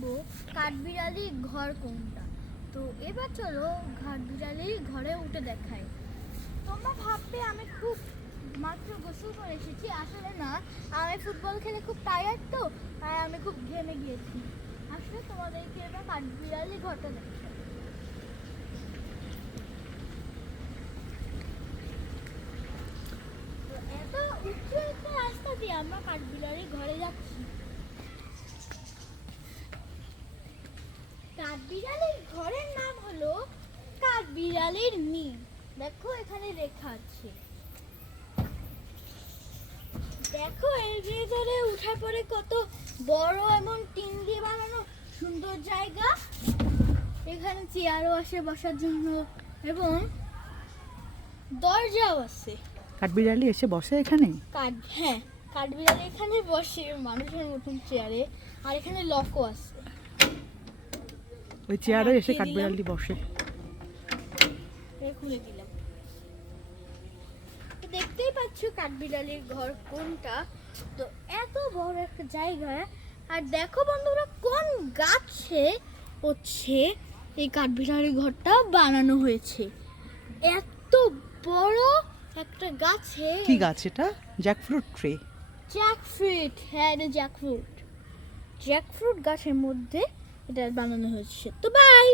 দেখাবো কাঠবিড়ালির ঘর কোনটা। তো এবার চলো কাঠবিড়ালির ঘরে উঠে দেখাই। তোমরা ভাববে আমি খুব মাত্র গোসল করে এসেছি, আসলে না, আমি ফুটবল খেলে খুব টায়ার্ড তো, আর আমি খুব ঘেমে গিয়েছি। আসলে তোমাদেরকে এবার কাঠবিড়ালির ঘরটা দেখাই। তো এত উঁচু একটা রাস্তা দিয়ে আমরা কাঠবিড়ালির ঘরে যাচ্ছি। কাঠবিড়ালির ঘরের নাম হলো কাঠবিড়ালির মিল। দেখো এখানে লেখা আছে। দেখো এর ভিতরে উঠার পরে কত বড় এবং টিন দিয়ে বানানো সুন্দর জায়গা। এখানে চেয়ারও আছে বসার জন্য এবং দরজাও আছে। কাঠবিড়ালি এসে বসে এখানে? হ্যাঁ, কাঠবিড়ালি এখানে বসে মানুষের মতন চেয়ারে, আর এখানে লকও আছে। ওই চেয়ারে এসে কাঠবিড়ালি বসে। খুলে দিলাম। তো দেখতেই পাচ্ছ কাঠবিড়ালির ঘর কোনটা। তো এত বড় একটা জায়গা, আর দেখো বন্ধুরা কোন গাছে হচ্ছে এই কাঠবিড়ালির ঘরটা বানানো হয়েছে। এত বড় একটা গাছে। কি গাছ এটা? Jackfruit tree. জ্যাকফ্রুট, হ্যাঁ এটা জ্যাকফ্রুট। জ্যাকফ্রুট গাছের মধ্যে এটা বানানো হয়েছে। তো বাই।